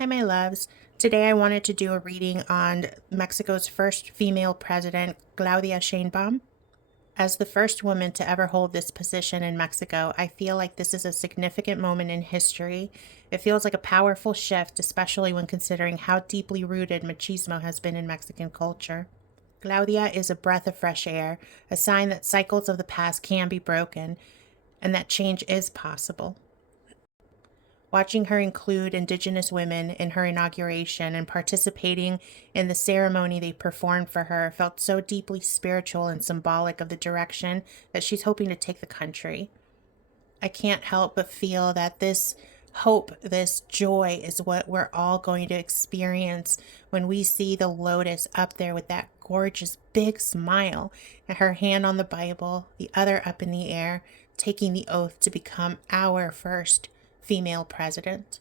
Hi, my loves. Today I wanted to do a reading on Mexico's first female president, Claudia Sheinbaum. As the first woman to ever hold this position in Mexico, I feel like this is a significant moment in history. It feels like a powerful shift, especially when considering how deeply rooted machismo has been in Mexican culture. Claudia is a breath of fresh air, a sign that cycles of the past can be broken and that change is possible. Watching her include Indigenous women in her inauguration and participating in the ceremony they performed for her felt so deeply spiritual and symbolic of the direction that she's hoping to take the country. I can't help but feel that this hope, this joy is what we're all going to experience when we see the lotus up there with that gorgeous big smile and her hand on the Bible, the other up in the air, taking the oath to become our first female president.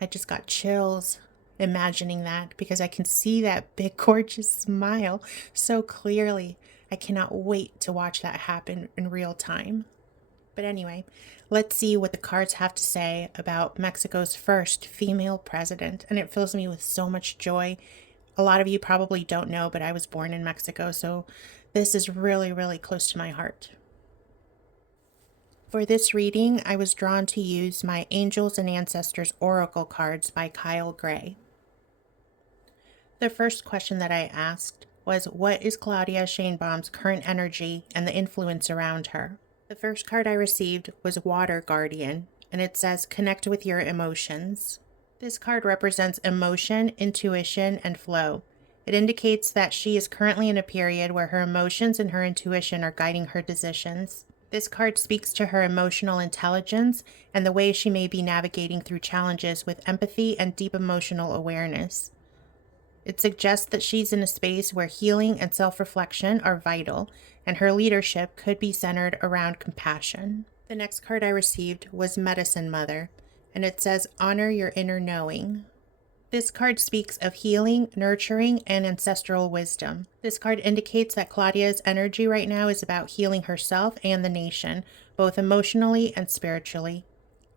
I just got chills imagining that because I can see that big, gorgeous smile so clearly. I cannot wait to watch that happen in real time. But anyway, let's see what the cards have to say about Mexico's first female president. And it fills me with so much joy. A lot of you probably don't know, but I was born in Mexico, so this is really, really close to my heart. For this reading, I was drawn to use my Angels and Ancestors Oracle cards by Kyle Gray. The first question that I asked was, what is Claudia Sheinbaum's current energy and the influence around her? The first card I received was Water Guardian, and it says, connect with your emotions. This card represents emotion, intuition, and flow. It indicates that she is currently in a period where her emotions and her intuition are guiding her decisions. This card speaks to her emotional intelligence and the way she may be navigating through challenges with empathy and deep emotional awareness. It suggests that she's in a space where healing and self-reflection are vital, and her leadership could be centered around compassion. The next card I received was Medicine Mother, and it says, honor your inner knowing. This card speaks of healing, nurturing, and ancestral wisdom. This card indicates that Claudia's energy right now is about healing herself and the nation, both emotionally and spiritually.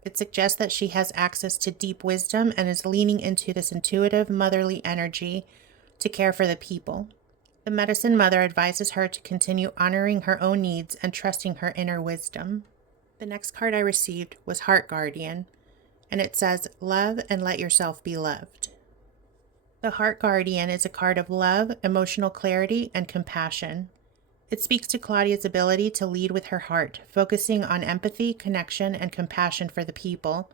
It suggests that she has access to deep wisdom and is leaning into this intuitive, motherly energy to care for the people. The Medicine Mother advises her to continue honoring her own needs and trusting her inner wisdom. The next card I received was Heart Guardian, and it says, love and let yourself be loved. The Heart Guardian is a card of love, emotional clarity, and compassion. It speaks to Claudia's ability to lead with her heart, focusing on empathy, connection, and compassion for the people.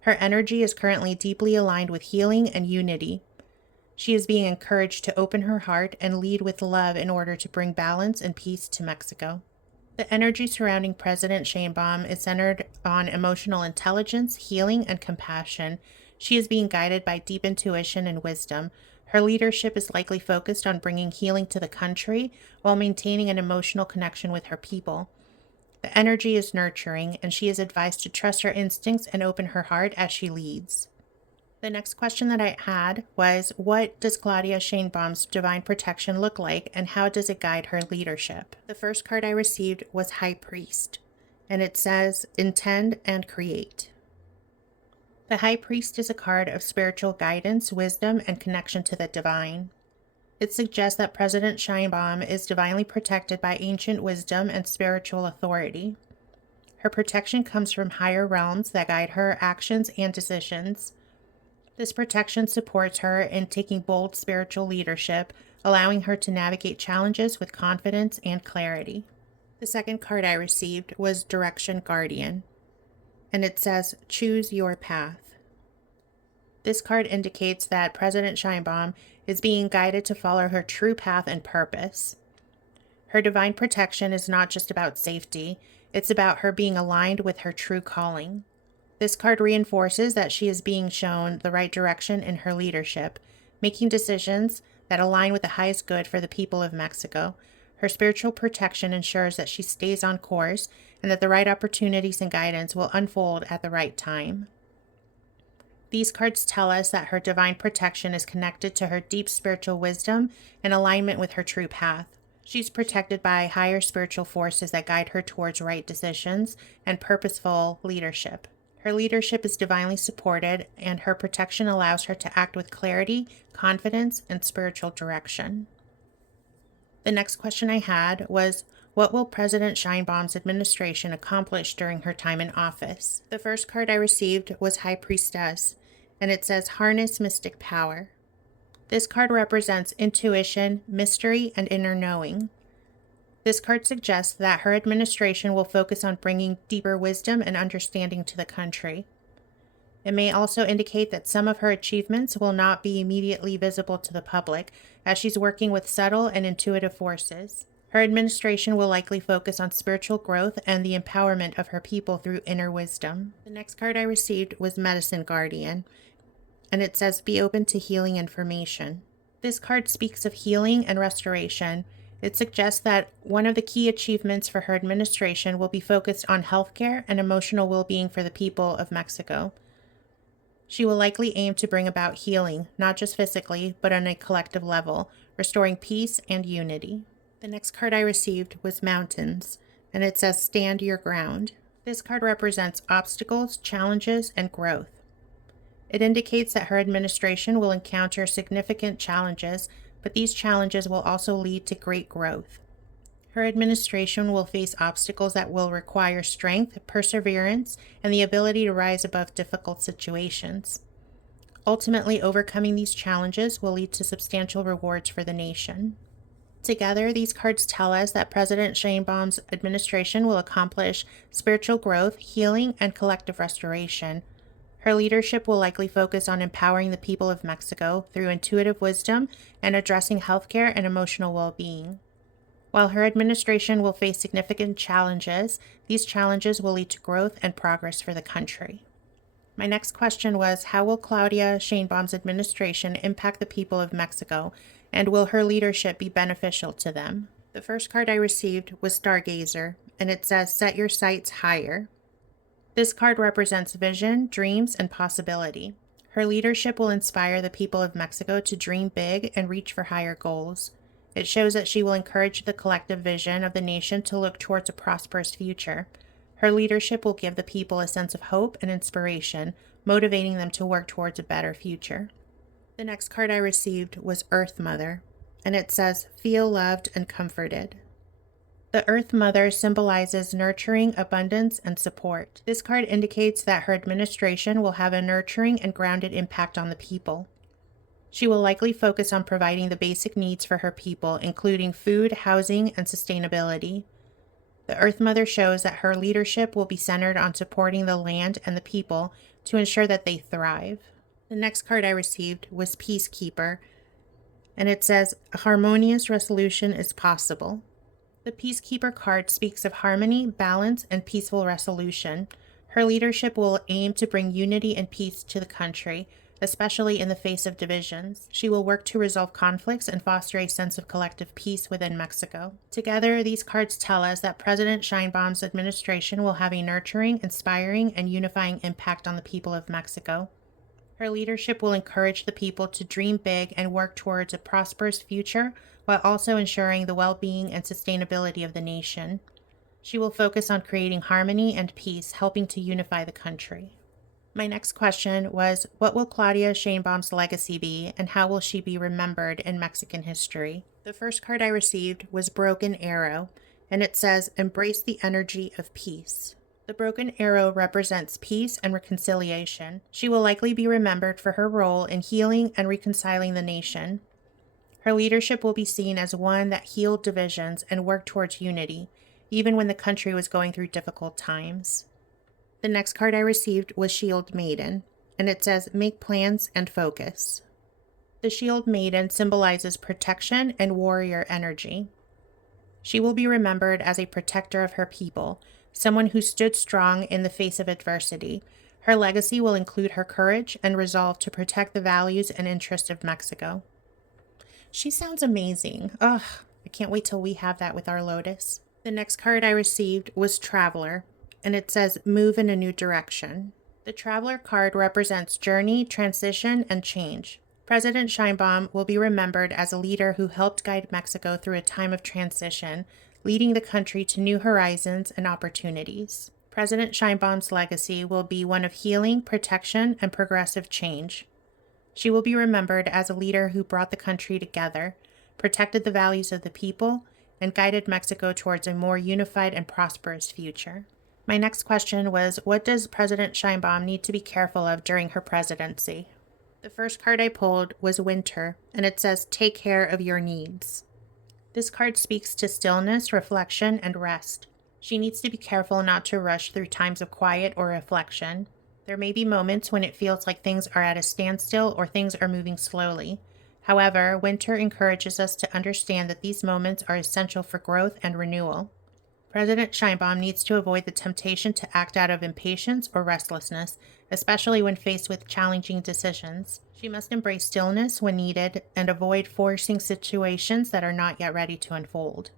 Her energy is currently deeply aligned with healing and unity. She is being encouraged to open her heart and lead with love in order to bring balance and peace to Mexico. The energy surrounding President Sheinbaum is centered on emotional intelligence, healing, and compassion. She is being guided by deep intuition and wisdom. Her leadership is likely focused on bringing healing to the country while maintaining an emotional connection with her people. The energy is nurturing, and she is advised to trust her instincts and open her heart as she leads. The next question that I had was, what does Claudia Sheinbaum's divine protection look like, and how does it guide her leadership? The first card I received was High Priest, and it says, intend and create. The High Priest is a card of spiritual guidance, wisdom, and connection to the divine. It suggests that President Sheinbaum is divinely protected by ancient wisdom and spiritual authority. Her protection comes from higher realms that guide her actions and decisions. This protection supports her in taking bold spiritual leadership, allowing her to navigate challenges with confidence and clarity. The second card I received was Direction Guardian, and it says, choose your path. This card indicates that President Sheinbaum is being guided to follow her true path and purpose. Her divine protection is not just about safety, it's about her being aligned with her true calling. This card reinforces that she is being shown the right direction in her leadership, making decisions that align with the highest good for the people of Mexico. Her spiritual protection ensures that she stays on course and that the right opportunities and guidance will unfold at the right time. These cards tell us that her divine protection is connected to her deep spiritual wisdom and alignment with her true path. She's protected by higher spiritual forces that guide her towards right decisions and purposeful leadership. Her leadership is divinely supported, and her protection allows her to act with clarity, confidence, and spiritual direction. The next question I had was, what will President Sheinbaum's administration accomplish during her time in office? The first card I received was High Priestess, and it says Harness Mystic Power. This card represents intuition, mystery, and inner knowing. This card suggests that her administration will focus on bringing deeper wisdom and understanding to the country. It may also indicate that some of her achievements will not be immediately visible to the public, as she's working with subtle and intuitive forces. Her administration will likely focus on spiritual growth and the empowerment of her people through inner wisdom. The next card I received was Medicine Guardian, and it says, Be open to healing information. This card speaks of healing and restoration. It suggests that one of the key achievements for her administration will be focused on healthcare and emotional well-being for the people of Mexico. She will likely aim to bring about healing, not just physically, but on a collective level, restoring peace and unity. The next card I received was Mountains, and it says, Stand your ground. This card represents obstacles, challenges, and growth. It indicates that her administration will encounter significant challenges, but these challenges will also lead to great growth. Her administration will face obstacles that will require strength, perseverance, and the ability to rise above difficult situations. Ultimately, overcoming these challenges will lead to substantial rewards for the nation. Together, these cards tell us that President Sheinbaum's administration will accomplish spiritual growth, healing, and collective restoration. Her leadership will likely focus on empowering the people of Mexico through intuitive wisdom and addressing healthcare and emotional well-being. While her administration will face significant challenges, these challenges will lead to growth and progress for the country. My next question was, how will Claudia Sheinbaum's administration impact the people of Mexico, and will her leadership be beneficial to them? The first card I received was Stargazer, and it says, Set your sights higher. This card represents vision, dreams, and possibility. Her leadership will inspire the people of Mexico to dream big and reach for higher goals. It shows that she will encourage the collective vision of the nation to look towards a prosperous future. Her leadership will give the people a sense of hope and inspiration, motivating them to work towards a better future. The next card I received was Earth Mother, and it says, Feel loved and comforted. The Earth Mother symbolizes nurturing, abundance, and support. This card indicates that her administration will have a nurturing and grounded impact on the people. She will likely focus on providing the basic needs for her people, including food, housing, and sustainability. The Earth Mother shows that her leadership will be centered on supporting the land and the people to ensure that they thrive. The next card I received was Peacekeeper, and it says, A harmonious resolution is possible. The Peacekeeper card speaks of harmony, balance, and peaceful resolution. Her leadership will aim to bring unity and peace to the country, especially in the face of divisions. She will work to resolve conflicts and foster a sense of collective peace within Mexico. Together, these cards tell us that President Sheinbaum's administration will have a nurturing, inspiring, and unifying impact on the people of Mexico. Her leadership will encourage the people to dream big and work towards a prosperous future, while also ensuring the well-being and sustainability of the nation. She will focus on creating harmony and peace, helping to unify the country. My next question was, what will Claudia Sheinbaum's legacy be, and how will she be remembered in Mexican history? The first card I received was Broken Arrow, and it says, Embrace the energy of peace. The broken arrow represents peace and reconciliation. She will likely be remembered for her role in healing and reconciling the nation. Her leadership will be seen as one that healed divisions and worked towards unity, even when the country was going through difficult times. The next card I received was Shield Maiden, and it says, Make plans and focus. The Shield Maiden symbolizes protection and warrior energy. She will be remembered as a protector of her people, someone who stood strong in the face of adversity. Her legacy will include her courage and resolve to protect the values and interests of Mexico. She sounds amazing. Ugh, I can't wait till we have that with our Lotus. The next card I received was Traveler, and it says, Move in a new direction. The Traveler card represents journey, transition, and change. President Sheinbaum will be remembered as a leader who helped guide Mexico through a time of transition, leading the country to new horizons and opportunities. President Scheinbaum's legacy will be one of healing, protection, and progressive change. She will be remembered as a leader who brought the country together, protected the values of the people, and guided Mexico towards a more unified and prosperous future. My next question was, what does President Sheinbaum need to be careful of during her presidency? The first card I pulled was Winter, and it says, take care of your needs. This card speaks to stillness, reflection, and rest. She needs to be careful not to rush through times of quiet or reflection. There may be moments when it feels like things are at a standstill or things are moving slowly. However, Winter encourages us to understand that these moments are essential for growth and renewal. President Sheinbaum needs to avoid the temptation to act out of impatience or restlessness, especially when faced with challenging decisions. She must embrace stillness when needed and avoid forcing situations that are not yet ready to unfold.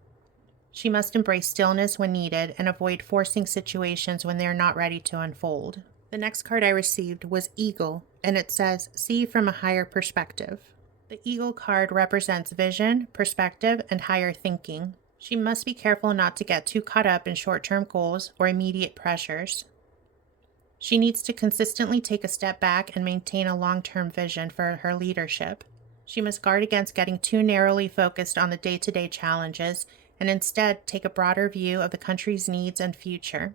She must embrace stillness when needed and avoid forcing situations when they are not ready to unfold. The next card I received was Eagle, and it says, see from a higher perspective. The Eagle card represents vision, perspective, and higher thinking. She must be careful not to get too caught up in short-term goals or immediate pressures. She needs to consistently take a step back and maintain a long-term vision for her leadership. She must guard against getting too narrowly focused on the day-to-day challenges and instead take a broader view of the country's needs and future.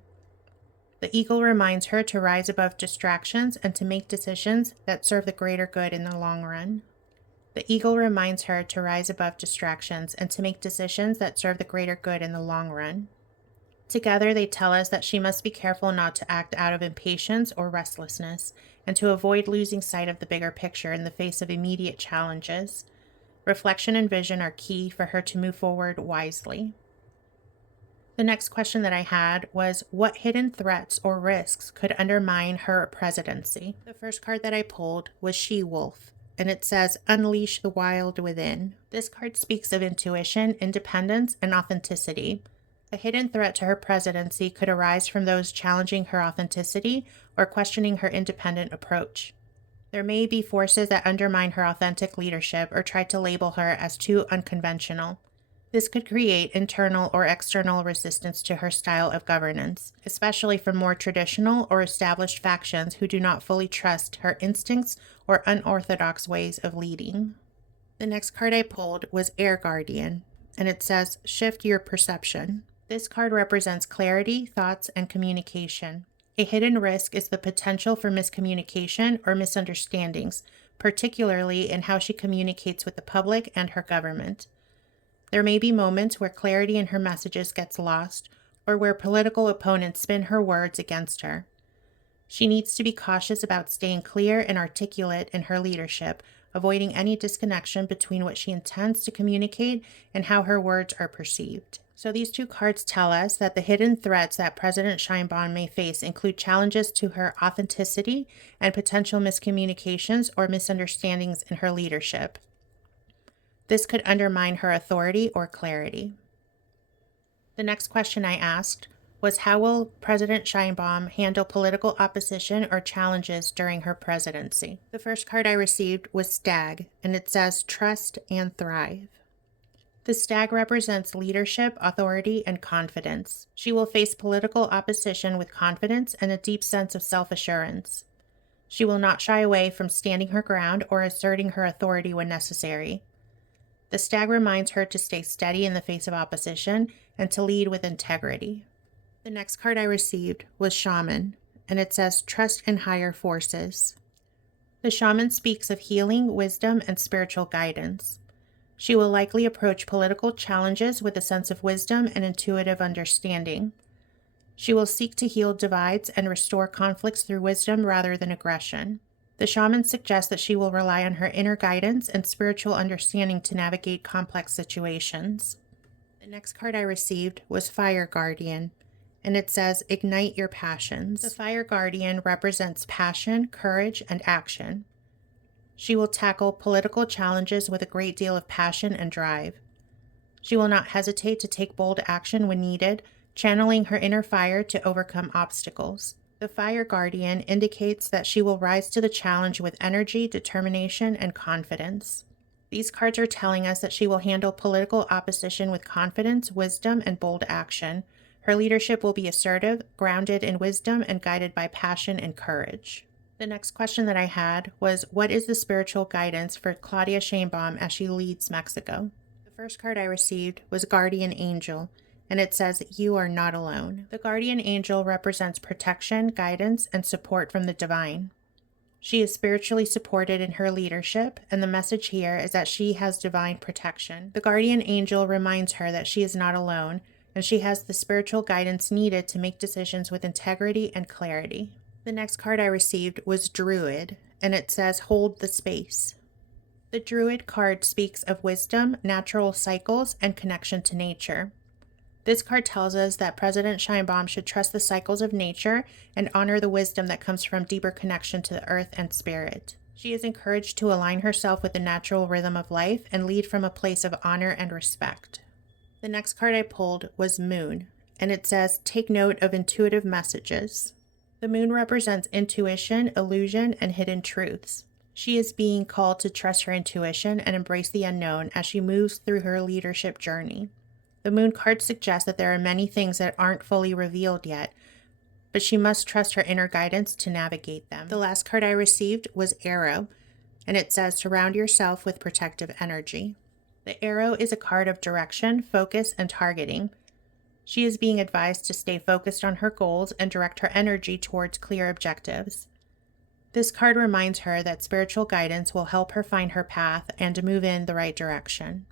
The Eagle reminds her to rise above distractions and to make decisions that serve the greater good in the long run. The Eagle reminds her to rise above distractions and to make decisions that serve the greater good in the long run. Together, they tell us that she must be careful not to act out of impatience or restlessness, and to avoid losing sight of the bigger picture in the face of immediate challenges. Reflection and vision are key for her to move forward wisely. The next question that I had was, what hidden threats or risks could undermine her presidency? The first card that I pulled was She-Wolf, and it says, unleash the wild within. This card speaks of intuition, independence, and authenticity. A hidden threat to her presidency could arise from those challenging her authenticity or questioning her independent approach. There may be forces that undermine her authentic leadership or try to label her as too unconventional. This could create internal or external resistance to her style of governance, especially from more traditional or established factions who do not fully trust her instincts or unorthodox ways of leading. The next card I pulled was Air Guardian, and it says, shift your perception. This card represents clarity, thoughts, and communication. A hidden risk is the potential for miscommunication or misunderstandings, particularly in how she communicates with the public and her government. There may be moments where clarity in her messages gets lost, or where political opponents spin her words against her. She needs to be cautious about staying clear and articulate in her leadership, avoiding any disconnection between what she intends to communicate and how her words are perceived. So these two cards tell us that the hidden threats that President Sheinbaum may face include challenges to her authenticity and potential miscommunications or misunderstandings in her leadership. This could undermine her authority or clarity. The next question I asked was, how will President Sheinbaum handle political opposition or challenges during her presidency? The first card I received was Stag, and it says, trust and thrive. The stag represents leadership, authority, and confidence. She will face political opposition with confidence and a deep sense of self-assurance. She will not shy away from standing her ground or asserting her authority when necessary. The stag reminds her to stay steady in the face of opposition and to lead with integrity. The next card I received was Shaman, and it says, trust in higher forces. The shaman speaks of healing, wisdom, and spiritual guidance. She will likely approach political challenges with a sense of wisdom and intuitive understanding. She will seek to heal divides and restore conflicts through wisdom rather than aggression. The shaman suggests that she will rely on her inner guidance and spiritual understanding to navigate complex situations. The next card I received was Fire Guardian, and it says, ignite your passions. The Fire Guardian represents passion, courage, and action. She will tackle political challenges with a great deal of passion and drive. She will not hesitate to take bold action when needed, channeling her inner fire to overcome obstacles. The Fire Guardian indicates that she will rise to the challenge with energy, determination, and confidence. These cards are telling us that she will handle political opposition with confidence, wisdom, and bold action. Her leadership will be assertive, grounded in wisdom, and guided by passion and courage. The next question that I had was, what is the spiritual guidance for Claudia Sheinbaum as she leads Mexico? The first card I received was Guardian Angel, and it says, you are not alone. The Guardian Angel represents protection, guidance, and support from the divine. She is spiritually supported in her leadership, and the message here is that she has divine protection. The Guardian Angel reminds her that she is not alone, and she has the spiritual guidance needed to make decisions with integrity and clarity. The next card I received was Druid, and it says, hold the space. The Druid card speaks of wisdom, natural cycles, and connection to nature. This card tells us that President Sheinbaum should trust the cycles of nature and honor the wisdom that comes from deeper connection to the earth and spirit. She is encouraged to align herself with the natural rhythm of life and lead from a place of honor and respect. The next card I pulled was Moon, and it says, take note of intuitive messages. The moon represents intuition, illusion, and hidden truths. She is being called to trust her intuition and embrace the unknown as she moves through her leadership journey. The moon card suggests that there are many things that aren't fully revealed yet, but she must trust her inner guidance to navigate them. The last card I received was Arrow, and it says, surround yourself with protective energy. The Arrow is a card of direction, focus, and targeting. She is being advised to stay focused on her goals and direct her energy towards clear objectives. This card reminds her that spiritual guidance will help her find her path and to move in the right direction.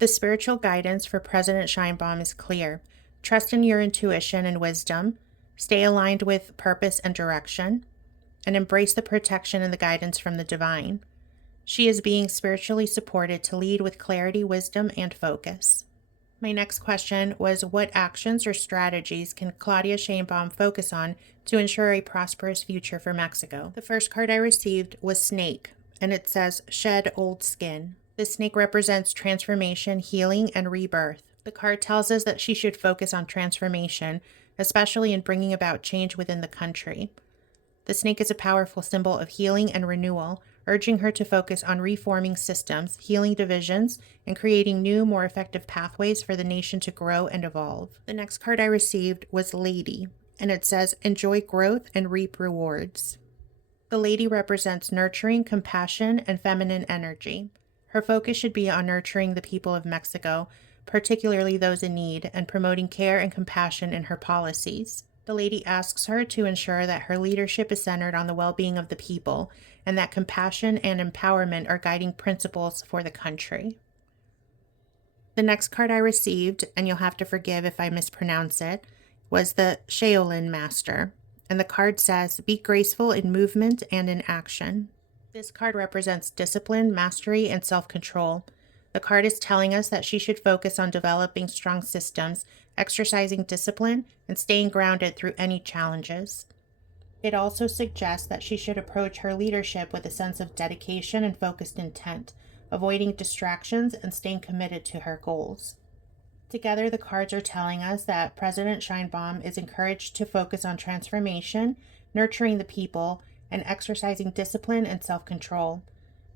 The spiritual guidance for President Sheinbaum is clear. Trust in your intuition and wisdom, stay aligned with purpose and direction, and embrace the protection and the guidance from the divine. She is being spiritually supported to lead with clarity, wisdom, and focus. My next question was, what actions or strategies can Claudia Sheinbaum focus on to ensure a prosperous future for Mexico? The first card I received was Snake, and it says, shed old skin. The snake represents transformation, healing, and rebirth. The card tells us that she should focus on transformation, especially in bringing about change within the country. The snake is a powerful symbol of healing and renewal, urging her to focus on reforming systems, healing divisions, and creating new, more effective pathways for the nation to grow and evolve. The next card I received was Lady, and it says, enjoy growth and reap rewards. The Lady represents nurturing, compassion, and feminine energy. Her focus should be on nurturing the people of Mexico, particularly those in need, and promoting care and compassion in her policies. The Lady asks her to ensure that her leadership is centered on the well-being of the people, and that compassion and empowerment are guiding principles for the country. The next card I received, and you'll have to forgive if I mispronounce it, was the Shaolin Master, and the card says, be graceful in movement and in action. This card represents discipline, mastery, and self-control. The card is telling us that she should focus on developing strong systems, exercising discipline, and staying grounded through any challenges. It also suggests that she should approach her leadership with a sense of dedication and focused intent, avoiding distractions and staying committed to her goals. Together, the cards are telling us that President Sheinbaum is encouraged to focus on transformation, nurturing the people, and exercising discipline and self-control.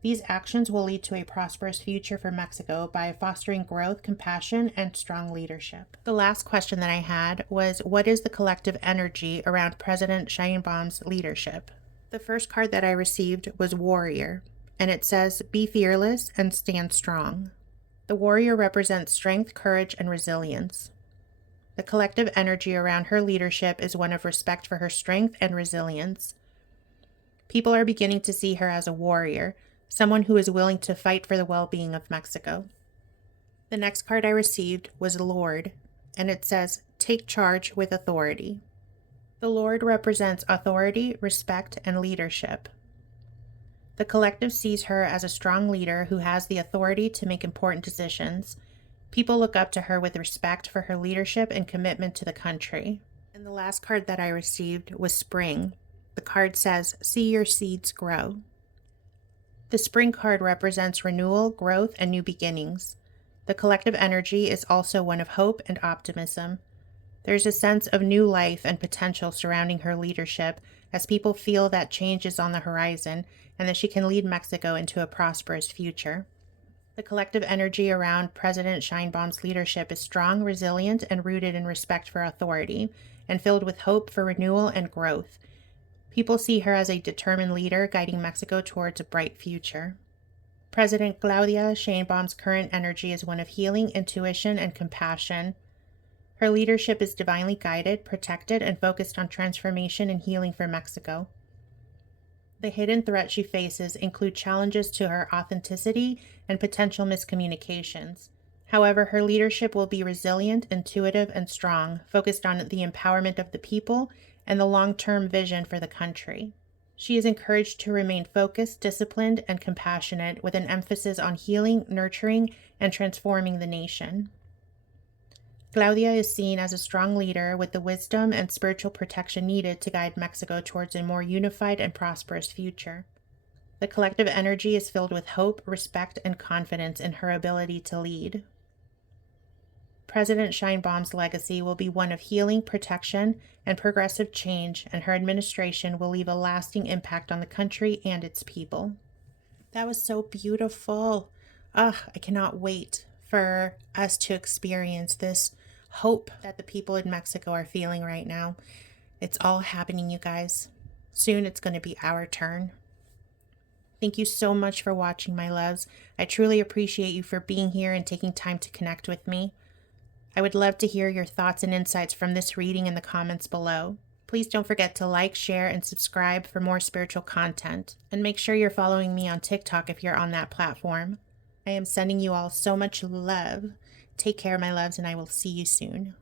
These actions will lead to a prosperous future for Mexico by fostering growth, compassion, and strong leadership. The last question that I had was, what is the collective energy around President Sheinbaum's leadership? The first card that I received was Warrior, and it says, be fearless and stand strong. The warrior represents strength, courage, and resilience. The collective energy around her leadership is one of respect for her strength and resilience. People are beginning to see her as a warrior, someone who is willing to fight for the well-being of Mexico. The next card I received was Lord, and it says, take charge with authority. The Lord represents authority, respect, and leadership. The collective sees her as a strong leader who has the authority to make important decisions. People look up to her with respect for her leadership and commitment to the country. And the last card that I received was Spring. The card says, see your seeds grow. The Spring card represents renewal, growth, and new beginnings. The collective energy is also one of hope and optimism. There's a sense of new life and potential surrounding her leadership as people feel that change is on the horizon and that she can lead Mexico into a prosperous future. The collective energy around President Sheinbaum's leadership is strong, resilient, and rooted in respect for authority, and filled with hope for renewal and growth. People see her as a determined leader guiding Mexico towards a bright future. President Claudia Sheinbaum's current energy is one of healing, intuition, and compassion. Her leadership is divinely guided, protected, and focused on transformation and healing for Mexico. The hidden threats she faces include challenges to her authenticity and potential miscommunications. However, her leadership will be resilient, intuitive, and strong, focused on the empowerment of the people and the long-term vision for the country. She is encouraged to remain focused, disciplined, and compassionate, with an emphasis on healing, nurturing, and transforming the nation. Claudia is seen as a strong leader with the wisdom and spiritual protection needed to guide Mexico towards a more unified and prosperous future. The collective energy is filled with hope, respect, and confidence in her ability to lead. President Sheinbaum's legacy will be one of healing, protection, and progressive change, and her administration will leave a lasting impact on the country and its people. That was so beautiful. I cannot wait for us to experience this hope that the people in Mexico are feeling right now. It's all happening, you guys. Soon it's going to be our turn. Thank you so much for watching, my loves. I truly appreciate you for being here and taking time to connect with me. I would love to hear your thoughts and insights from this reading in the comments below. Please don't forget to like, share, and subscribe for more spiritual content. And make sure you're following me on TikTok if you're on that platform. I am sending you all so much love. Take care, my loves, and I will see you soon.